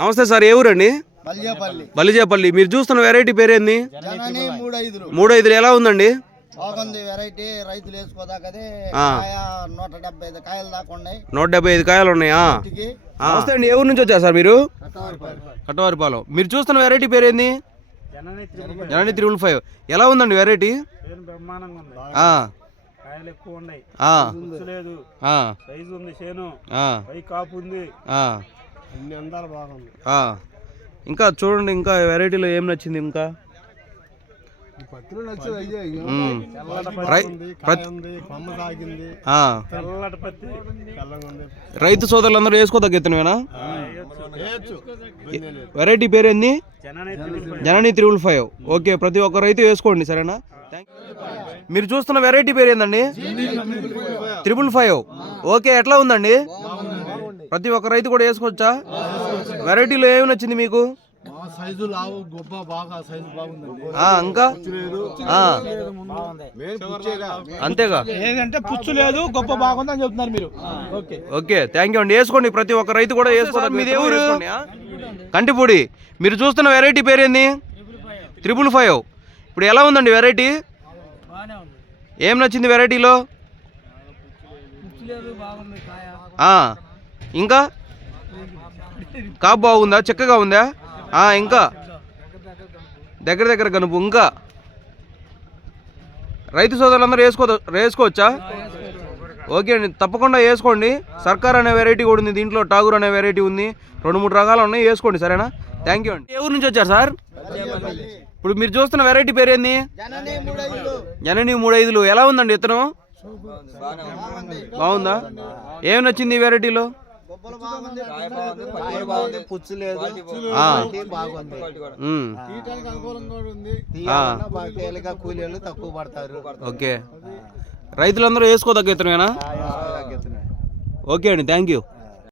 నమస్తే సార్, ఏ ఊరండి? బలిజేపల్లి. మీరు చూస్తున్న వెరైటీ పేరేంది? 3-5 ఎలా ఉందండి? బాగుంది వెరైటీ. రైతులు వేసుకోదాకదే 175 కాయలు దాకా ఉన్నాయి. 175 కాయలు ఉన్నాయా? నమస్తే అండి, ఏ ఊరు నుంచి వచ్చారు సార్ మీరు? కట్టవారిపాలెం. మీరు చూస్తున్న వెరైటీ పేరేంది? జనని 355. ఎలా ఉందండి వెరైటీ? ఇంకా చూడండి, ఇంకా వెరైటీలో ఏం నచ్చింది? ఇంకా రైతు సోదరులందరూ వేసుకోదగ్గెత్తనేనా? వెరైటీ పేరేంది? జనని 355. ఓకే, ప్రతి ఒక్క రైతు వేసుకోండి, సరేనా? మీరు చూస్తున్న వెరైటీ పేరు ఏందండి? 355. ఓకే, ఎట్లా ఉందండి? ప్రతి ఒక్క రైతు కూడా వేసుకోవచ్చా? వెరైటీలో ఏమి నచ్చింది మీకు? ఇంకా అంతేగా, ఏంటంటే పుచ్చు లేదు, గొప్ప బాగుంది అని చెప్తున్నారు మీరు. ఓకే, థ్యాంక్ యూ అండి. వేసుకోండి, ప్రతి ఒక్క రైతు కూడా వేసుకోవాలి. మీది ఏ ఊరు? కంటిపూడి. మీరు చూస్తున్న వెరైటీ పేరేంది? 355. ఇప్పుడు ఎలా ఉందండి వెరైటీ? ఏం నచ్చింది వెరైటీలో? ఇంకా కాపు బాగుందా? చెక్కగా ఉందా? ఇంకా దగ్గర కనుపు. ఇంకా రైతు సోదరులందరూ వేసుకోవచ్చా? ఓకే అండి, తప్పకుండా వేసుకోండి. సర్కార్ అనే వెరైటీ కూడా ఉంది దీంట్లో, టాగూర్ అనే వెరైటీ ఉంది. 2-3 రకాలు ఉన్నాయి, వేసుకోండి, సరేనా? థ్యాంక్ యూ అండి. ఏ ఊరు నుంచి వచ్చారు సార్? ఇప్పుడు మీరు చూస్తున్న వెరైటీ పేరేంది? జనని 3-5. ఎలా ఉందండి విత్తనం? బాగుందా? ఏం నచ్చింది ఈ వెరైటీలో? ఓకే, రైతులందరూ వేసుకోదగ్గ విత్తనమేనా? ఓకే అండి, థ్యాంక్ యూ.